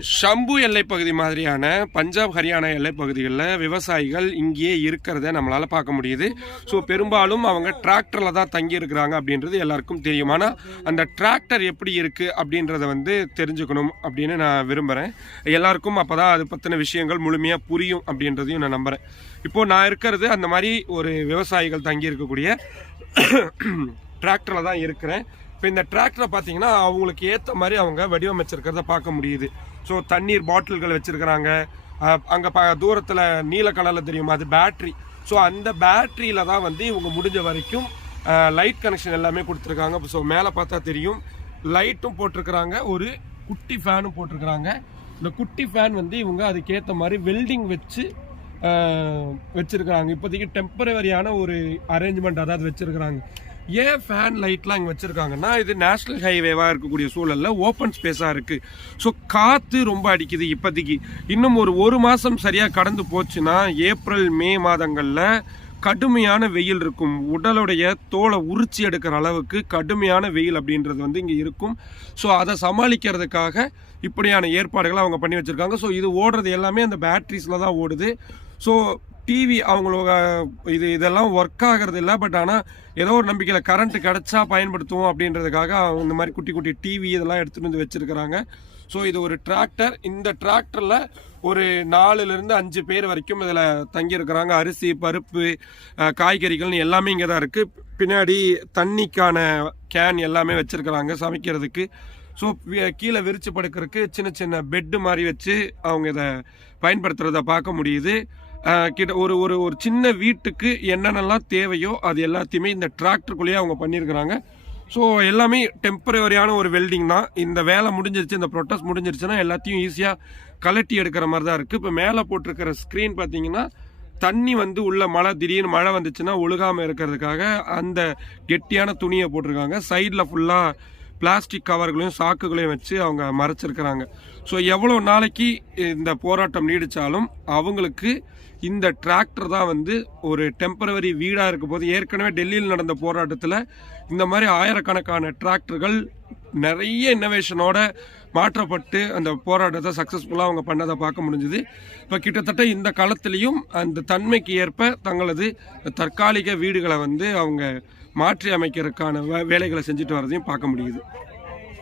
ஷம்பு எல்லைப்பகுதி மாதிரியான பஞ்சாப் ஹரியானா எல்லைப்பகுதிகளில் விவசாயிகள் இங்கேயே இருக்கிறத நம்மளால் பார்க்க முடியுது. ஸோ பெரும்பாலும் அவங்க டிராக்டரில் தான் தங்கி இருக்கிறாங்க அப்படின்றது எல்லாருக்கும் தெரியும். ஆனால் அந்த டிராக்டர் எப்படி இருக்குது அப்படின்றத தெரிஞ்சுக்கணும் அப்படின்னு நான் விரும்புகிறேன். எல்லாருக்கும் அப்போ தான் அது பற்றின விஷயங்கள் முழுமையாக புரியும் அப்படின்றதையும் நான் நம்புகிறேன். இப்போது நான் இருக்கிறது அந்த மாதிரி ஒரு விவசாயிகள் தங்கி இருக்கக்கூடிய டிராக்டரில் தான் இருக்கிறேன். இப்போ இந்த டிராக்டரை பார்த்தீங்கன்னா அவங்களுக்கு ஏற்ற மாதிரி அவங்க வடிவமைச்சிருக்கிறத பார்க்க முடியுது. ஸோ தண்ணீர் பாட்டில்கள் வச்சுருக்கிறாங்க. அங்கே தூரத்தில் நீல கலரில் தெரியும், அது பேட்ரி. ஸோ அந்த பேட்ரியில் தான் இவங்க முடிஞ்ச வரைக்கும் லைட் கனெக்ஷன் எல்லாமே கொடுத்துருக்காங்க. ஸோ மேலே பார்த்தா தெரியும், லைட்டும் போட்டிருக்கிறாங்க, ஒரு குட்டி ஃபேனும் போட்டிருக்கிறாங்க. இந்த குட்டி ஃபேன் இவங்க அதுக்கேற்ற மாதிரி வெல்டிங் வச்சுருக்கிறாங்க. இப்போதைக்கு டெம்பரவரியான ஒரு அரேஞ்ச்மெண்ட் அதாவது வச்சுருக்கிறாங்க. ஏன் ஃபேன் லைட்லாம் இங்கே வச்சுருக்காங்கன்னா, இது நேஷ்னல் ஹைவேவாக இருக்கக்கூடிய சூழலில் ஓப்பன் ஸ்பேஸாக இருக்குது. ஸோ காற்று ரொம்ப அடிக்குது இப்போதைக்கு. இன்னும் ஒரு மாதம் சரியாக கடந்து போச்சுன்னா ஏப்ரல் மே மாதங்களில் கடுமையான வெயில் இருக்கும். உடலுடைய தோலை உரிச்சி எடுக்கிற அளவுக்கு கடுமையான வெயில் அப்படின்றது இங்கே இருக்கும். ஸோ அதை சமாளிக்கிறதுக்காக இப்படியான ஏற்பாடுகளை அவங்க பண்ணி வச்சுருக்காங்க. ஸோ இது ஓடுறது எல்லாமே அந்த பேட்ரிஸில் தான் ஓடுது. ஸோ டிவி அவங்களோட இதெல்லாம் ஒர்க் ஆகிறது இல்லை. பட் ஆனால் ஏதோ ஒரு நம்பிக்கையில் கரண்ட் கிடச்சா பயன்படுத்துவோம் அப்படின்றதுக்காக இந்த மாதிரி குட்டி குட்டி டிவி இதெல்லாம் எடுத்துகிட்டு வச்சுருக்கிறாங்க. ஸோ இது ஒரு டிராக்டர். இந்த டிராக்டரில் ஒரு 4லேருந்து 5 பேர் வரைக்கும் இதில் தங்கியிருக்கிறாங்க. அரிசி, பருப்பு, காய்கறிகள்னு எல்லாமே இங்கே தான் இருக்குது. பின்னாடி தண்ணிக்கான கேன் எல்லாமே வச்சுருக்கிறாங்க சமைக்கிறதுக்கு. ஸோ கீழே விரிச்சு படுக்கிறதுக்கு சின்ன சின்ன பெட்டு மாதிரி வச்சு அவங்க இதை பயன்படுத்துகிறத பார்க்க முடியுது. கிட்ட ஒரு சின்ன வீட்டுக்கு என்னென்னலாம் தேவையோ அது எல்லாத்தையுமே இந்த டிராக்டருக்குள்ளேயே அவங்க பண்ணியிருக்கிறாங்க. ஸோ எல்லாமே டெம்பரவரியான ஒரு வெல்டிங் தான். இந்த வேலை முடிஞ்சிருச்சு, இந்த ப்ரொட்டஸ்ட் முடிஞ்சிருச்சுன்னா எல்லாத்தையும் ஈஸியாக கலட்டி எடுக்கிற மாதிரி தான் இருக்குது. இப்போ மேலே போட்டிருக்கிற ஸ்க்ரீன் பார்த்தீங்கன்னா தண்ணி உள்ள திடீர்னு மழை வந்துச்சுன்னா ஒழுகாமல் இருக்கிறதுக்காக அந்த கெட்டியான துணியை போட்டிருக்காங்க. சைடில் ஃபுல்லாக பிளாஸ்டிக் கவர்களையும் சாக்குகளையும் வச்சு அவங்க மறைச்சிருக்கிறாங்க. ஸோ எவ்வளோ நாளைக்கு இந்த போராட்டம் நீடித்தாலும் அவங்களுக்கு இந்த டிராக்டர் தான் ஒரு டெம்பரவரி வீடாக இருக்கும் போது. ஏற்கனவே டெல்லியில் நடந்த போராட்டத்தில் இந்த மாதிரி ஆயிரக்கணக்கான டிராக்டர்கள் நிறைய இன்னோவேஷனோட மாற்றப்பட்டு அந்த போராட்டத்தை சக்ஸஸ்ஃபுல்லாக அவங்க பண்ணதை பார்க்க முடிஞ்சுது. இப்போ கிட்டத்தட்ட இந்த காலத்திலையும் அந்த தன்மைக்கு ஏற்ப தங்களது தற்காலிக வீடுகளை அவங்க மாற்றி அமைக்கிறதுக்கான வேலைகளை செஞ்சுட்டு வரதையும் பார்க்க முடியுது.